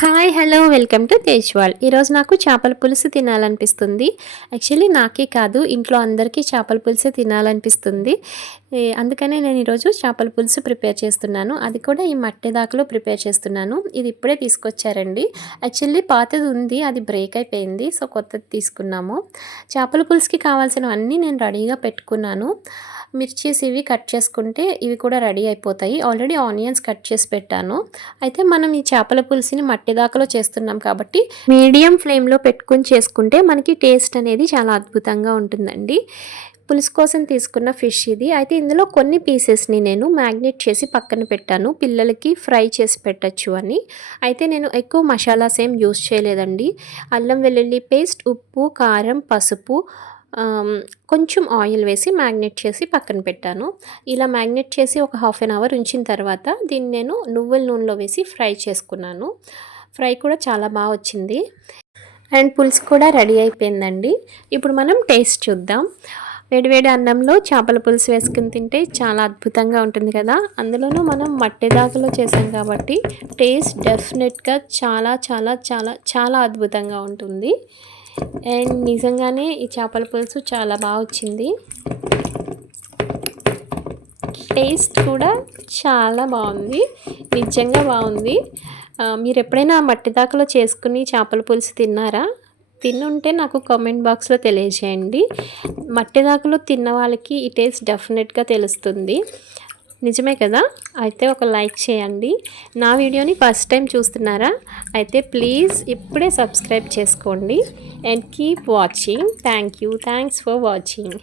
Hi hello welcome to Tejwal. ఈరోజు నాకు చేపల పులుసు తినాలనిపిస్తుంది. యాక్చువల్లీ నాకే కాదు, ఇంట్లో అందరికీ చేపల పులుసు తినాలనిపిస్తుంది. అందుకనే నేను ఈరోజు చేపల పులుసు ప్రిపేర్ చేస్తున్నాను. అది కూడా ఈ మట్టి దాకలో ప్రిపేర్ చేస్తున్నాను. ఇది ఇప్పుడే తీసుకొచ్చారండి. యాక్చువల్లీ పాతది ఉంది, అది బ్రేక్ అయిపోయింది. సో కొత్తది తీసుకున్నాము. చేపల పులుసుకి కావాల్సినవన్నీ నేను రెడీగా పెట్టుకున్నాను. మిర్చీస్ ఇవి కట్ చేసుకుంటే ఇవి కూడా రెడీ అయిపోతాయి. ఆల్రెడీ ఆనియన్స్ కట్ చేసి పెట్టాను. అయితే మనం ఈ చేపల పులుసుని మట్టి దాకలో చేస్తున్నాం కాబట్టి మీడియం ఫ్లేమ్లో పెట్టుకుని చేసుకుంటే మనకి టేస్ట్ అనేది చాలా అద్భుతంగా ఉంటుందండి. పులుసు కోసం తీసుకున్న ఫిష్ ఇది. అయితే ఇందులో కొన్ని పీసెస్ని నేను మ్యాగ్నేట్ చేసి పక్కన పెట్టాను, పిల్లలకి ఫ్రై చేసి పెట్టచ్చు అని. అయితే నేను ఎక్కువ మసాలాస్ ఏం యూస్ చేయలేదండి. అల్లం వెల్లుల్లి పేస్ట్, ఉప్పు, కారం, పసుపు, కొంచెం ఆయిల్ వేసి మ్యాగ్నేట్ చేసి పక్కన పెట్టాను. ఇలా మ్యాగ్నేట్ చేసి ఒక హాఫ్ అన్ అవర్ ఉంచిన తర్వాత దీన్ని నేను నువ్వుల నూనెలో వేసి ఫ్రై చేసుకున్నాను. ఫ్రై కూడా చాలా బాగా వచ్చింది. అండ్ పులుసు కూడా రెడీ అయిపోయిందండి. ఇప్పుడు మనం టేస్ట్ చూద్దాం. వేడివేడి అన్నంలో చేపల పులుసు వేసుకుని తింటే చాలా అద్భుతంగా ఉంటుంది కదా. అందులోనూ మనం మట్టి దాకలో చేసాం కాబట్టి టేస్ట్ డెఫినెట్గా చాలా చాలా చాలా చాలా అద్భుతంగా ఉంటుంది. అండ్ నిజంగానే ఈ చేపల పులుసు చాలా బాగా వచ్చింది. టేస్ట్ కూడా చాలా బాగుంది, నిజంగా బాగుంది. మీరు ఎప్పుడైనా మట్టి దాకలో చేసుకుని చేపల పులుసు తిన్నారా? తిన్నుంటే నాకు కామెంట్ బాక్స్లో తెలియజేయండి. మట్టి దాకలో తిన్న వాళ్ళకి ఈ టేస్ట్ డెఫినెట్గా తెలుస్తుంది. నిజమే కదా? అయితే ఒక లైక్ చేయండి. నా వీడియోని ఫస్ట్ టైం చూస్తున్నారా? అయితే ప్లీజ్ ఇప్పుడే సబ్స్క్రైబ్ చేసుకోండి and keep watching. Thanks for watching.